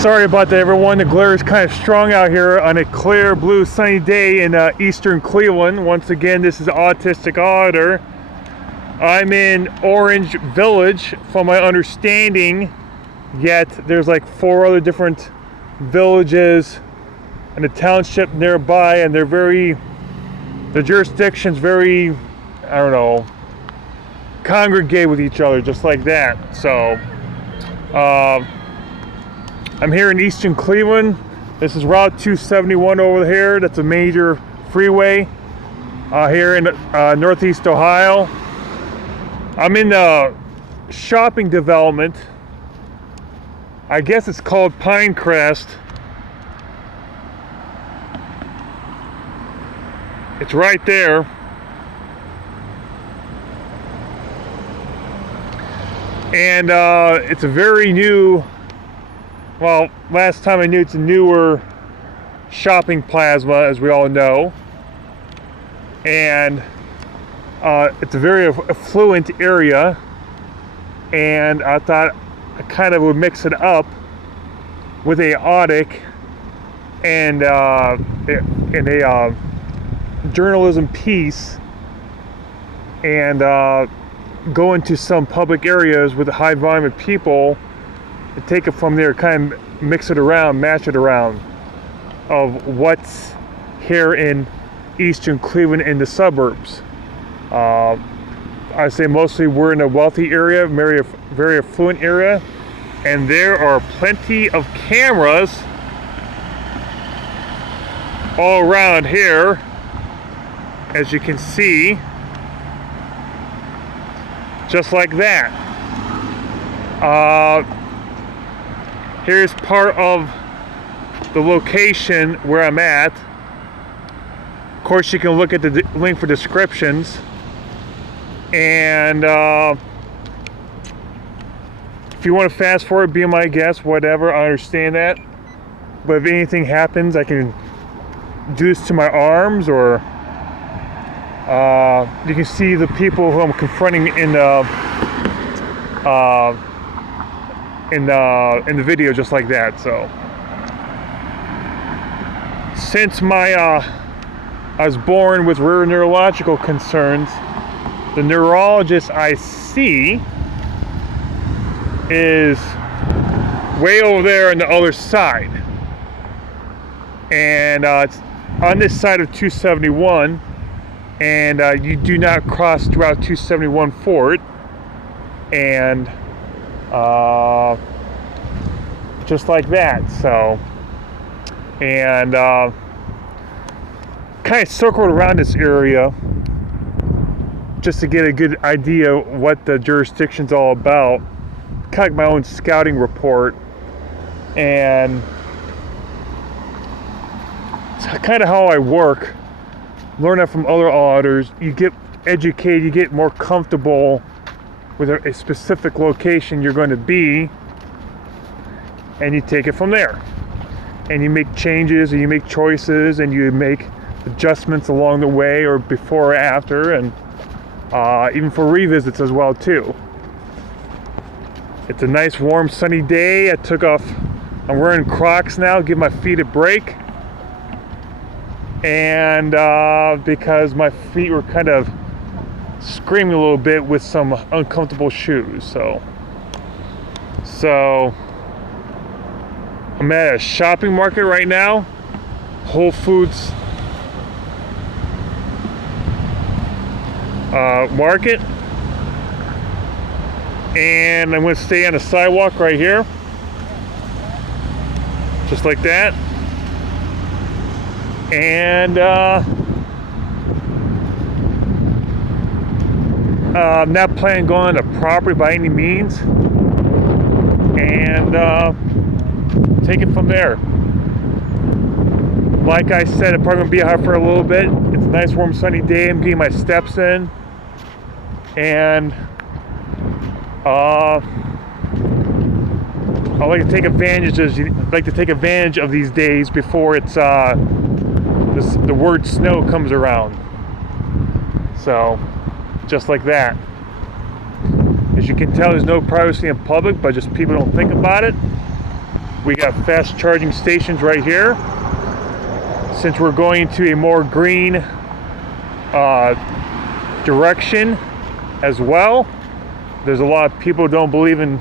Sorry about that, everyone. The glare is kind of strong out here on a clear, blue, sunny day in eastern Cleveland. Once again, this is Autistic Auditor. I'm in Orange Village, from my understanding, yet there's like 4 other different villages and a township nearby, and the jurisdictions very, I don't know, congregate with each other just like that. So, I'm here in eastern Cleveland. This is Route 271 over here. That's a major freeway here in Northeast Ohio. I'm in the shopping development. I guess it's called Pinecrest. It's right there. And it's a very new, well, last time I knew, it's a newer shopping plaza, as we all know. And it's a very affluent area. And I thought I kind of would mix it up with audiotic and a journalism piece, and go into some public areas with a high volume of people and take it from there, kind of mix it around, match it around of what's here in eastern Cleveland in the suburbs. I say mostly we're in a wealthy area, very affluent area, and there are plenty of cameras all around here, as you can see, just like that. Here's part of the location where I'm at. Of course, you can look at the link for descriptions. And if you want to fast forward, be my guest, whatever, I understand that. But if anything happens, I can do this to my arms, or you can see the people who I'm confronting in the video, just like that. So, since I was born with rare neurological concerns, the neurologist I see is way over there on the other side, and it's on this side of 271, and you do not cross Route 271 for it, and just like that. So, and kind of circled around this area just to get a good idea what the jurisdiction's all about, kind of my own scouting report. And it's kind of how I work. Learn that from other auditors. You get educated, you get more comfortable with a specific location you're going to be, and you take it from there. And you make changes, and you make choices, and you make adjustments along the way, or before or after, and even for revisits as well too. It's a nice warm sunny day. I'm wearing Crocs now, give my feet a break, and because my feet were kind of screaming a little bit with some uncomfortable shoes. So I'm at a shopping market right now, Whole Foods market, and I'm going to stay on the sidewalk right here, just like that. And I'm not planning on going on the property by any means, and take it from there. Like I said, I'm probably going to be out for a little bit. It's a nice warm sunny day. I'm getting my steps in, and I like to take advantage of these days before it's the word snow comes around. So, just like that. As you can tell, there's no privacy in public, but just people don't think about it. We got fast charging stations right here. Since we're going to a more green direction as well, there's a lot of people who don't believe in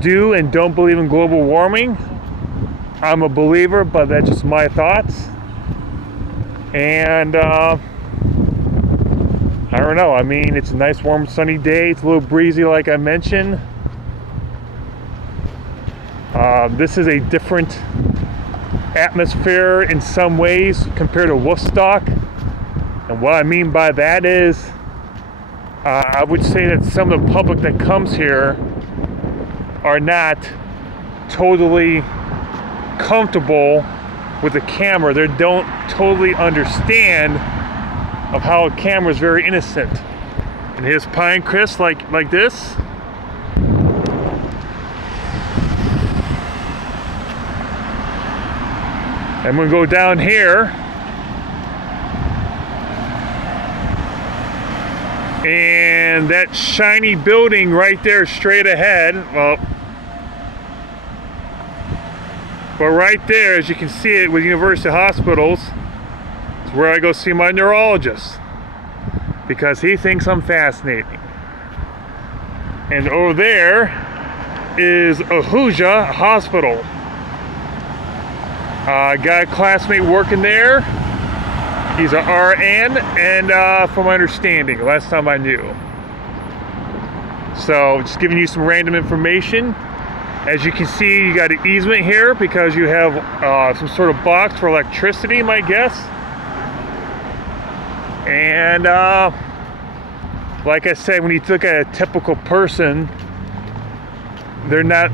global warming. I'm a believer, but that's just my thoughts. And I don't know. I mean, it's a nice, warm, sunny day. It's a little breezy, like I mentioned. This is a different atmosphere in some ways compared to Woodstock. And what I mean by that is, I would say that some of the public that comes here are not totally comfortable with the camera. They don't totally understand of how a camera is very innocent. And here's Pinecrest like this. I'm gonna go down here, and that shiny building right there straight ahead, well, but right there, as you can see it with University Hospitals, is where I go see my neurologist, because he thinks I'm fascinating. And over there is Ahuja Hospital. Got a classmate working there. He's an RN, and from my understanding, last time I knew. So, just giving you some random information. As you can see, you got an easement here because you have some sort of box for electricity, my guess. And like I said, when you look at a typical person, they're not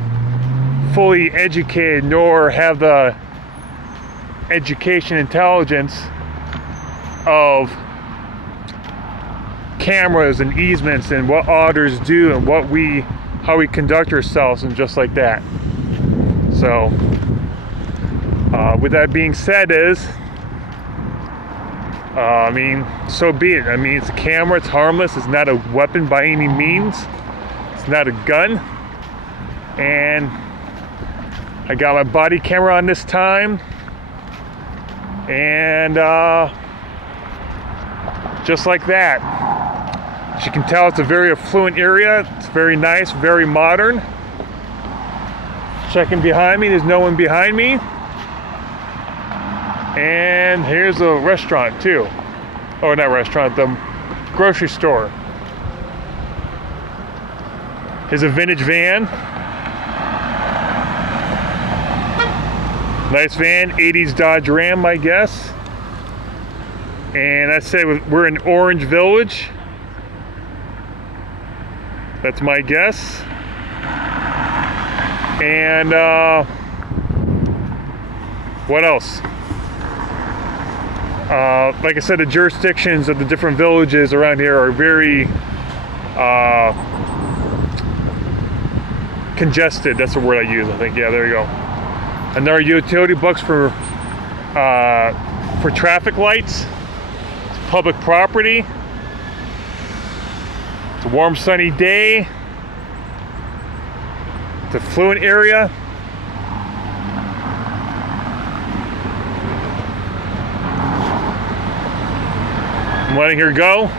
fully educated nor have the education intelligence of cameras and easements and what auditors do and how we conduct ourselves and just like that. So with that being said I mean, so be it. I mean, it's a camera, it's harmless, it's not a weapon by any means, it's not a gun. And I got my body camera on this time, and just like that. As you can tell, it's a very affluent area. It's very nice, very modern. Checking behind me, there's no one behind me. And here's a restaurant too. Oh, not restaurant, the grocery store. Here's a vintage van. Nice van, 80s Dodge Ram, I guess. And I said we're in Orange Village. That's my guess. And what else? Like I said, the jurisdictions of the different villages around here are very congested. That's the word I use, I think. Yeah, there you go. And there are utility books for traffic lights. It's public property. It's a warm, sunny day. It's a affluent area. I'm letting her go.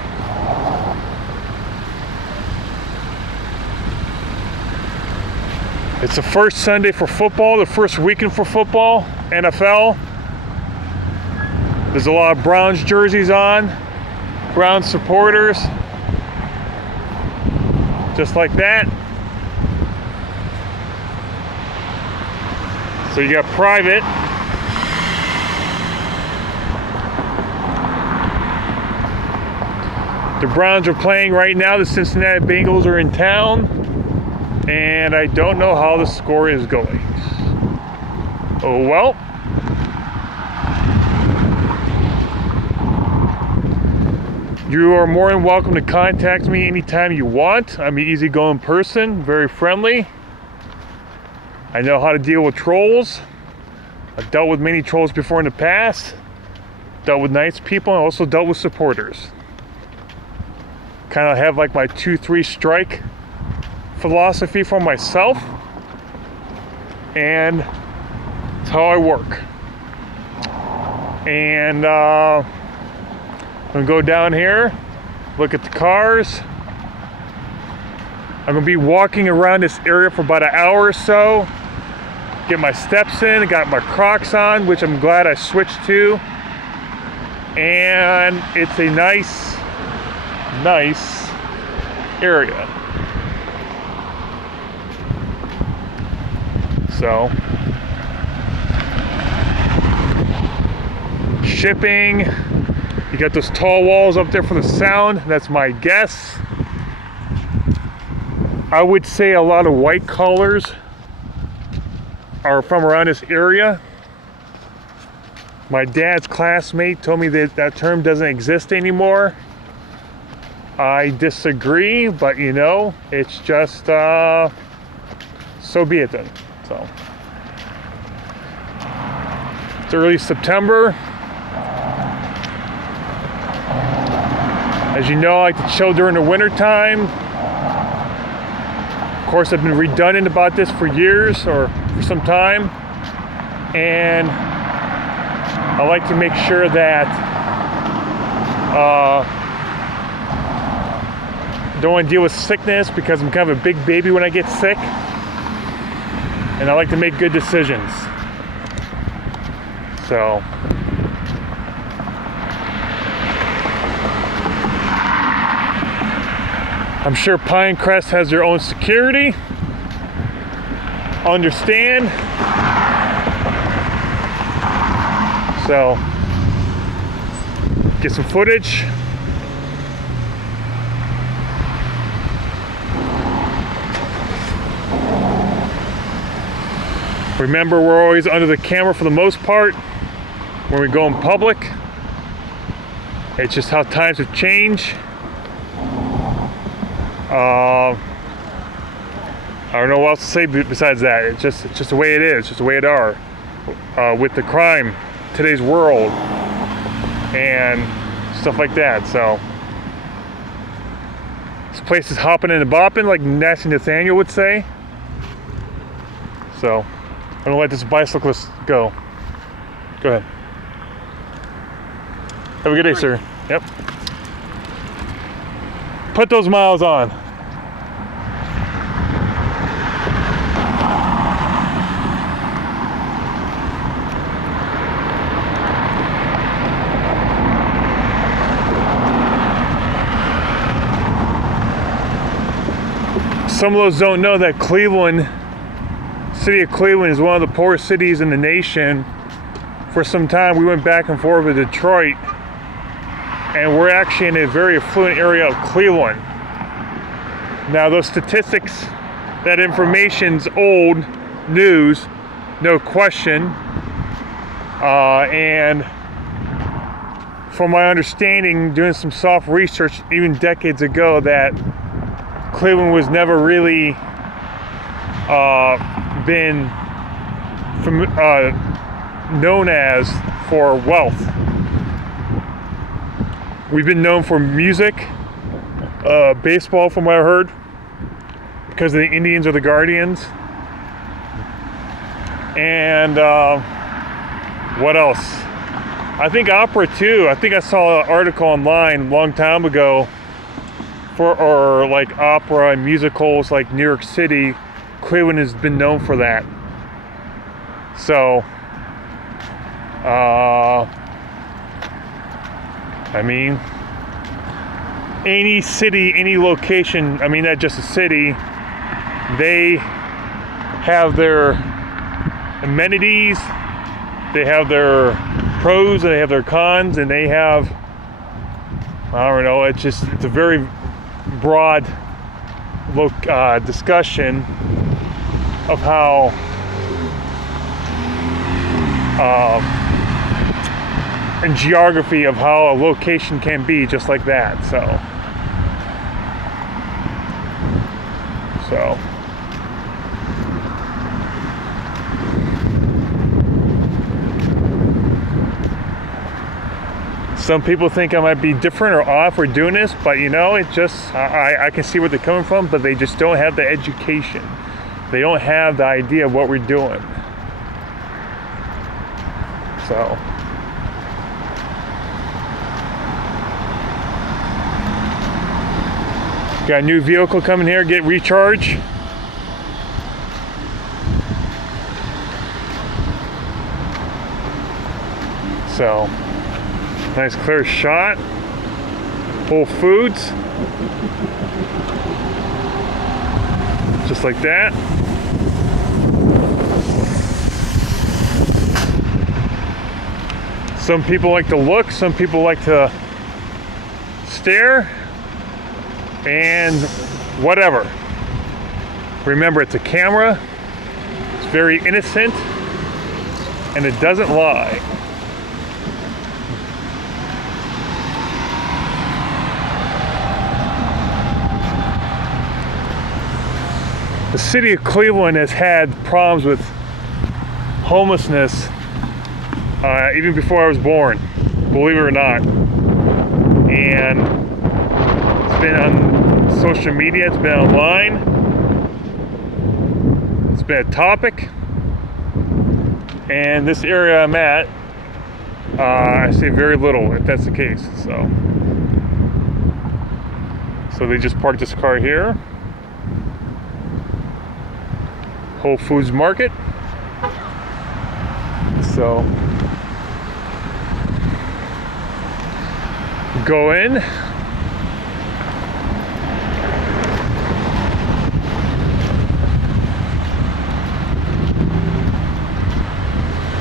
It's the first Sunday for football, the first weekend for football, NFL. There's a lot of Browns jerseys on, Browns supporters, just like that. So you got private. The Browns are playing right now. The Cincinnati Bengals are in town. And I don't know how the score is going. Oh well. You are more than welcome to contact me anytime you want. I'm an easygoing person, very friendly. I know how to deal with trolls. I've dealt with many trolls before in the past. Dealt with nice people, and also dealt with supporters. Kind of have like my 2-3 strike philosophy for myself, and how I work. And I'm gonna go down here, look at the cars. I'm gonna be walking around this area for about an hour or so, get my steps in. I got my Crocs on, which I'm glad I switched to. And it's a nice area. So, shipping, you got those tall walls up there for the sound. That's my guess. I would say a lot of white collars are from around this area. My dad's classmate told me that that term doesn't exist anymore. I disagree, but you know, it's just, so be it then. So, it's early September. As you know, I like to chill during the winter time. Of course, I've been redundant about this for years or for some time. And I like to make sure that don't want to deal with sickness because I'm kind of a big baby when I get sick. And I like to make good decisions. So, I'm sure Pinecrest has their own security. Understand. So, get some footage. Remember, we're always under the camera for the most part when we go in public. It's just how times have changed. I don't know what else to say besides that. It's just the way it is. It's just the way it are. With the crime, today's world, and stuff like that. So this place is hopping and bopping, like Nasty Nathaniel would say. So I'm gonna let this bicyclist go. Go ahead. Have a good day, sir. Yep. Put those miles on. Some of those don't know that Cleveland, city of Cleveland, is one of the poorest cities in the nation. For some time, we went back and forth with Detroit, and we're actually in a very affluent area of Cleveland. Now, those statistics, that information's old news, no question. And from my understanding, doing some soft research even decades ago, that Cleveland was never really been known as for wealth. We've been known for music, baseball from what I heard, because the Indians are the Guardians. And what else? I think opera too. I think I saw an article online a long time ago or like opera and musicals like New York City. Cleveland has been known for that. So, I mean, any city, any location, I mean, not just a city, they have their amenities, they have their pros, and they have their cons, and they have, I don't know, it's a very broad discussion of how and geography of how a location can be, just like that. So some people think I might be different or off for doing this, but you know, it just, I can see where they're coming from, but they just don't have the education. They don't have the idea of what we're doing. So got a new vehicle coming here, get recharged. So nice clear shot. Whole Foods. Just like that. Some people like to look, some people like to stare, and whatever. Remember, it's a camera, it's very innocent, and it doesn't lie. The city of Cleveland has had problems with homelessness even before I was born, believe it or not. And it's been on social media, it's been online, it's been a topic. And this area I'm at, I say very little if that's the case. So they just parked this car here. Whole Foods Market. So go in. You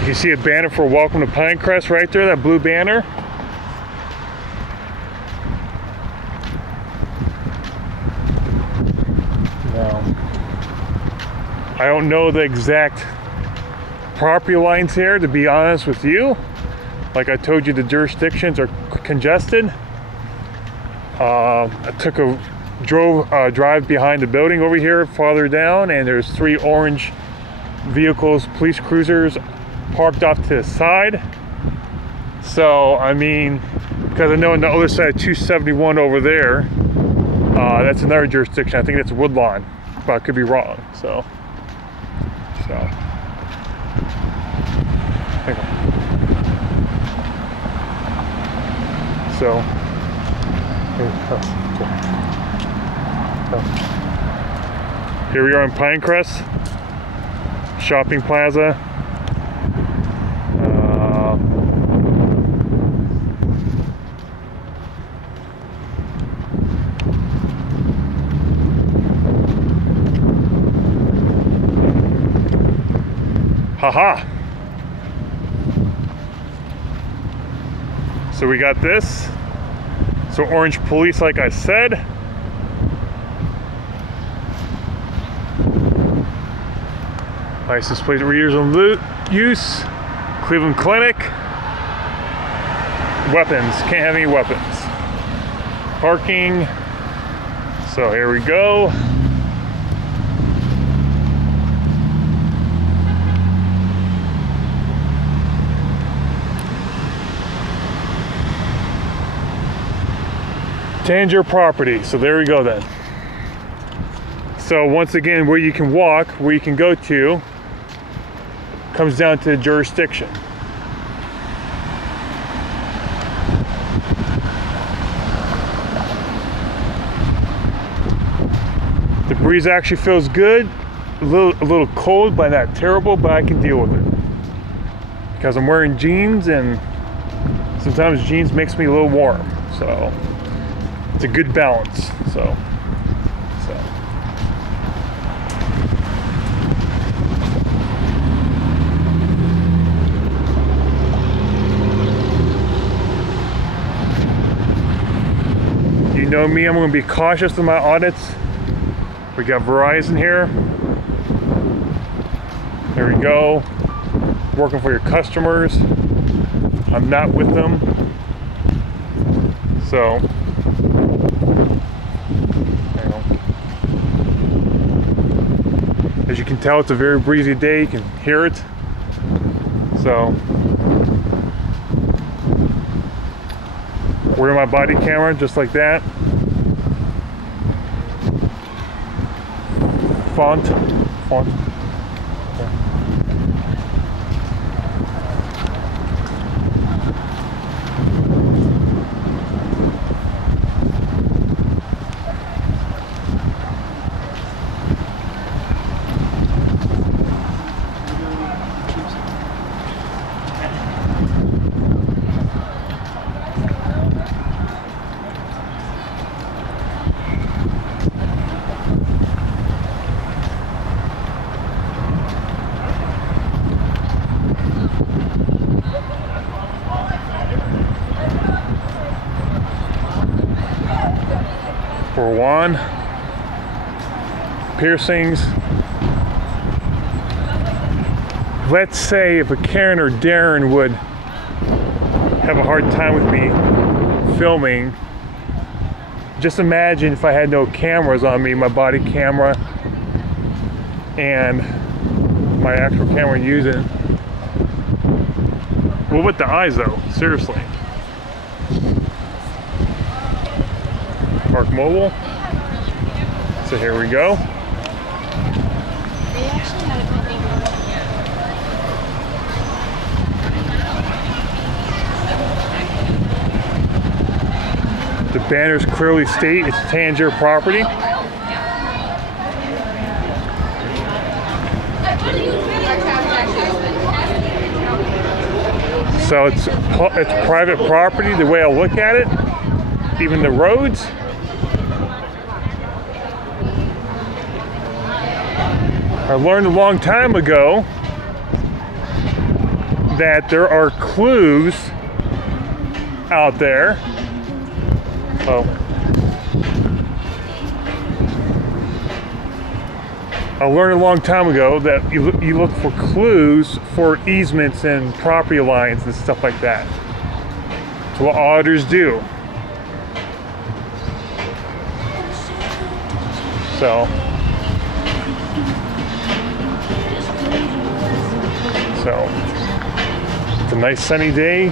can see a banner for Welcome to Pinecrest right there, that blue banner. Now, I don't know the exact property lines here, to be honest with you. Like I told you, the jurisdictions are congested. I took a drive behind the building over here, farther down, and there's 3 orange vehicles, police cruisers, parked off to the side. So, I mean, because I know on the other side of 271 over there, that's another jurisdiction. I think that's Woodlawn, but I could be wrong. So. Here we are in Pinecrest Shopping Plaza. Haha. So we got this. So orange police, like I said. License plate readers on use. Cleveland Clinic. Weapons. Can't have any weapons. Parking. So here we go. Tanger property. So there we go then. So once again, where you can walk, where you can go to, comes down to jurisdiction. The breeze actually feels good. A little cold, but not terrible, but I can deal with it. Because I'm wearing jeans, and sometimes jeans makes me a little warm. So it's a good balance. So. You know me, I'm going to be cautious in my audits. We got Verizon here. There we go. Working for your customers. I'm not with them. So, as you can tell, it's a very breezy day. You can hear it. So, wearing my body camera just like that. Font. Number one, piercings. Let's say if a Karen or Darren would have a hard time with me filming, just imagine if I had no cameras on me, my body camera and my actual camera using. Well, with the eyes though, seriously. Park Mobile. So here we go. The banners clearly state it's Tangier property. So it's private property the way I look at it. Even the roads. I learned a long time ago that there are clues out there. Oh. I learned a long time ago that you look for clues for easements and property lines and stuff like that. That's what auditors do. So it's a nice sunny day.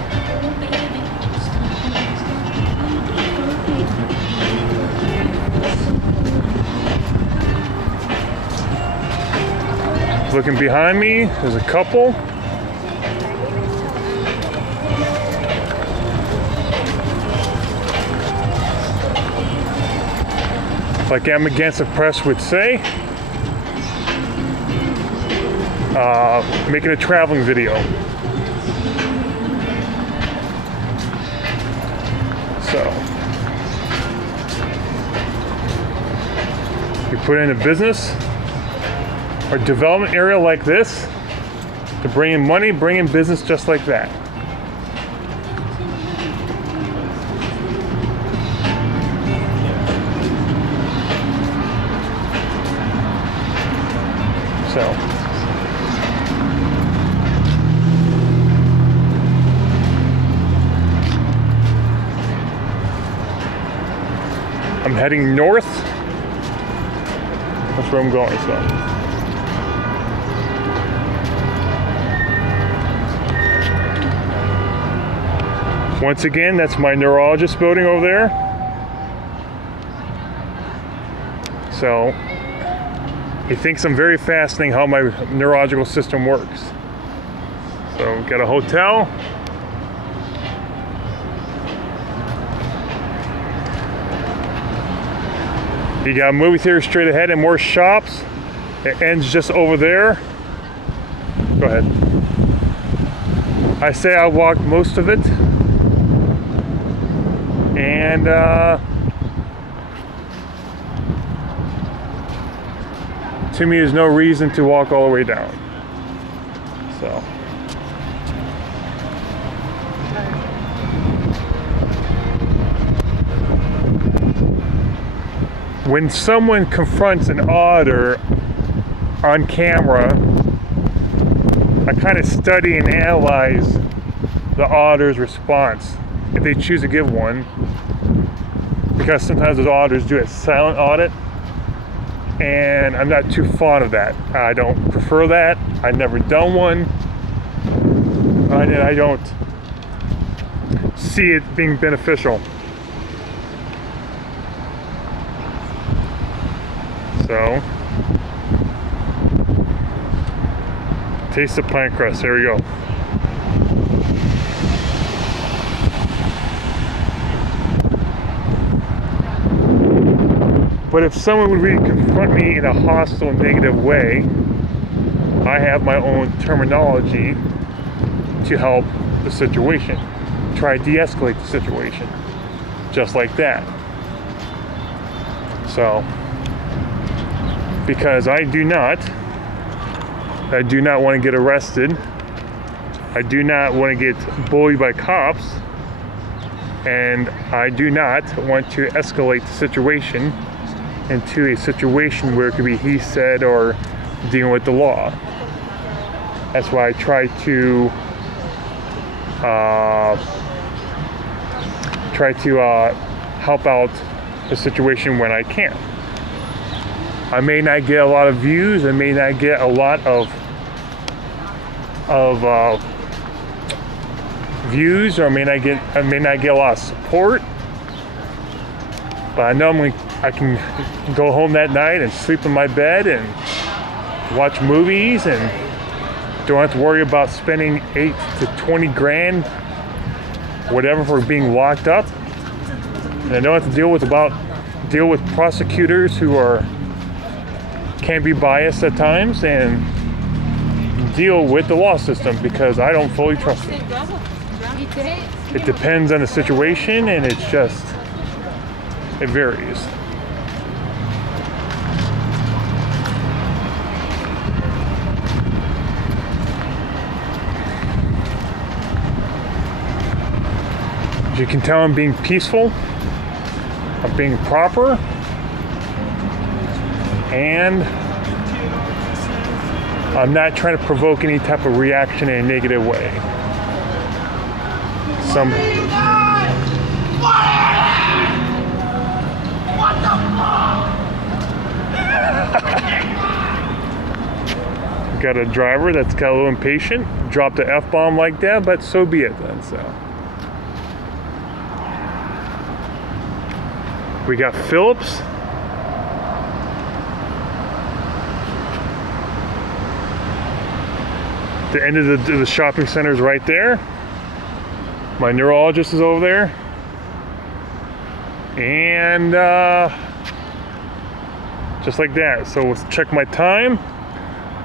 Looking behind me, there's a couple. Like Amagansett Press would say, making a traveling video. So, you put in a business or development area like this to bring in money, bring in business just like that. So I'm heading north. That's where I'm going, so. Once again, that's my neurologist building over there. So, he thinks I'm very fascinating how my neurological system works. So, got a hotel. You got a movie theater straight ahead and more shops. It ends just over there. Go ahead. I say I walked most of it. And to me, there's no reason to walk all the way down. So, when someone confronts an auditor on camera, I kind of study and analyze the auditor's response, if they choose to give one, because sometimes those auditors do a silent audit, and I'm not too fond of that. I don't prefer that. I've never done one. I don't see it being beneficial. So, taste of pine crust. There we go. But if someone would really confront me in a hostile, negative way, I have my own terminology to help the situation. Try to de-escalate the situation. Just like that. So, because I do not want to get arrested. I do not want to get bullied by cops. And I do not want to escalate the situation into a situation where it could be he said or dealing with the law. That's why I try to help out the situation when I can. I may not get a lot of views, I may not get a lot of views, or I may not get a lot of support, but I know I can go home that night and sleep in my bed and watch movies and don't have to worry about spending 8 to 20 grand, whatever, for being locked up. And I don't have to deal with prosecutors who can be biased at times, and deal with the law system because I don't fully trust it. It depends on the situation, and it varies. As you can tell, I'm being peaceful, I'm being proper, and I'm not trying to provoke any type of reaction in a negative way. Got a driver that's got a little impatient, dropped the F-bomb like that, but so be it then. So we got Phillips. The end of the shopping center is right there. My neurologist is over there. And just like that. So let's check my time.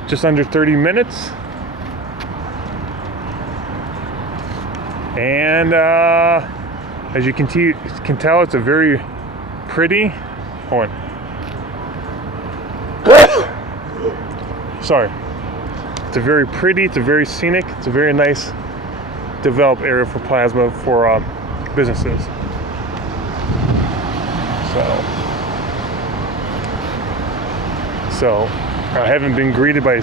Just under 30 minutes. And as you can tell, it's a very pretty. Hold on. Sorry. It's a very pretty, it's a very scenic, it's a very nice developed area for plasma for businesses. So I haven't been greeted by, I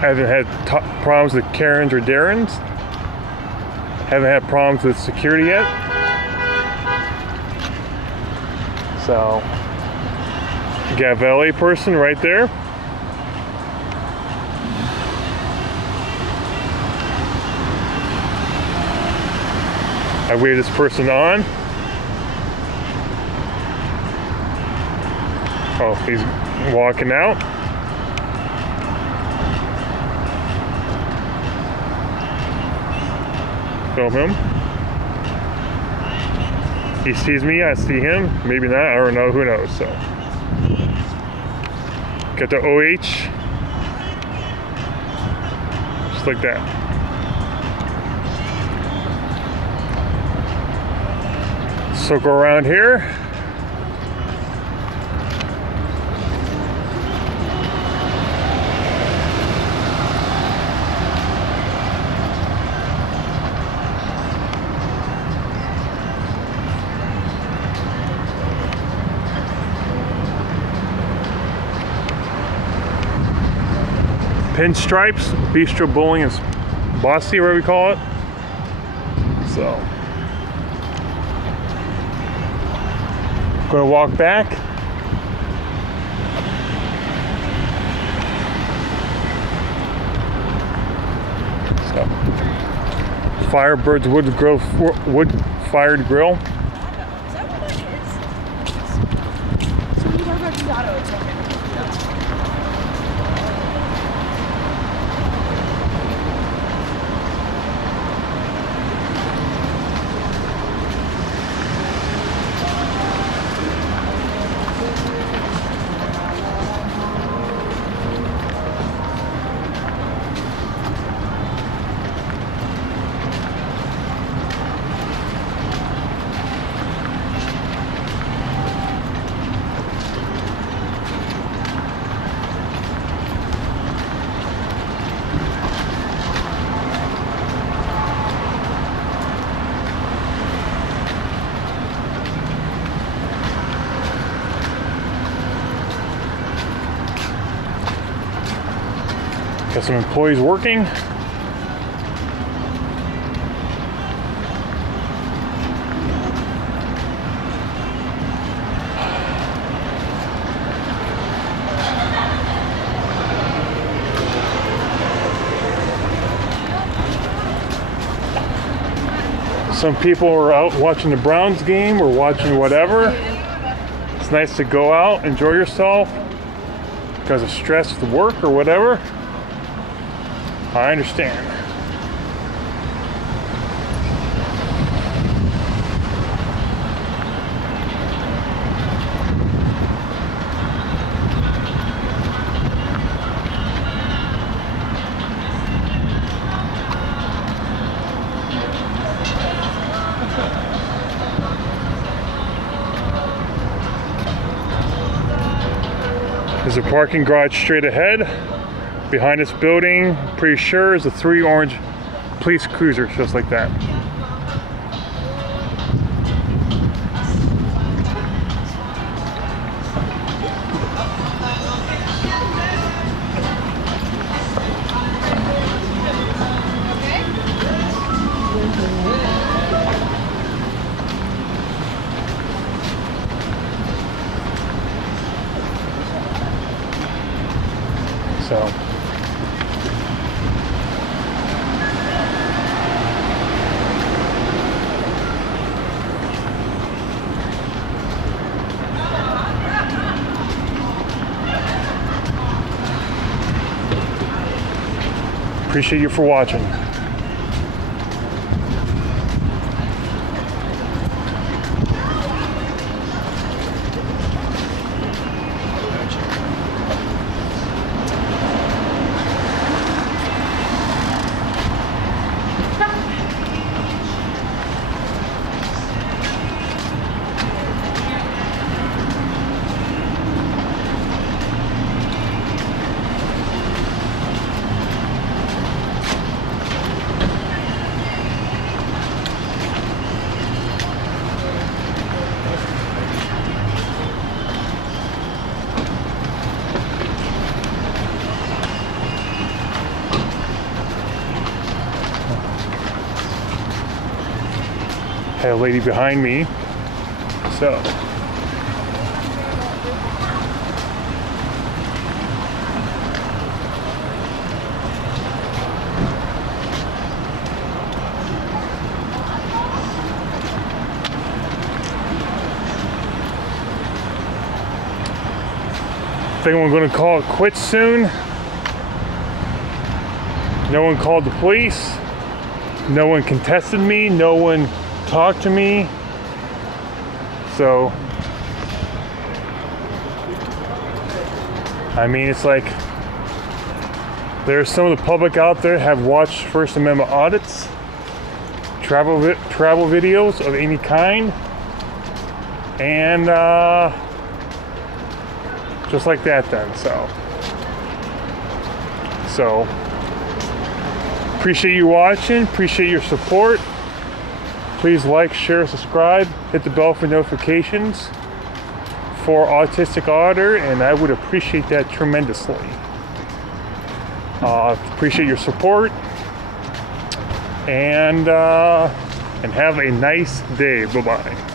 haven't had problems with Karens or Darrens. Haven't had problems with security yet. So, you got a valet person right there. I wave this person on. Oh, he's walking out. Film him. He sees me, I see him. Maybe not, I don't know, who knows. So, get the OH. Just like that. So go around here. Pinstripes, Bistro Bowling and Bossy, whatever we call it. So, gonna walk back. So, Firebird's wood-fired grill. Is that what that is? So when you talk about gelato, it's okay. Got some employees working. Some people are out watching the Browns game or watching whatever. It's nice to go out, enjoy yourself because of stress with work or whatever. I understand. There's a parking garage straight ahead. Behind this building, pretty sure, is a 3 orange police cruisers, just like that. So. Appreciate you for watching. Had a lady behind me, so. I think I'm going to call it quits soon. No one called the police. No one contested me. No one talked to me. So, I mean, it's like there's some of the public out there have watched First Amendment audits, travel videos of any kind, and just like that then. So appreciate you watching, appreciate your support. Please like, share, subscribe, hit the bell for notifications for Autistic Auditor, and I would appreciate that tremendously. Appreciate your support, and have a nice day. Bye-bye.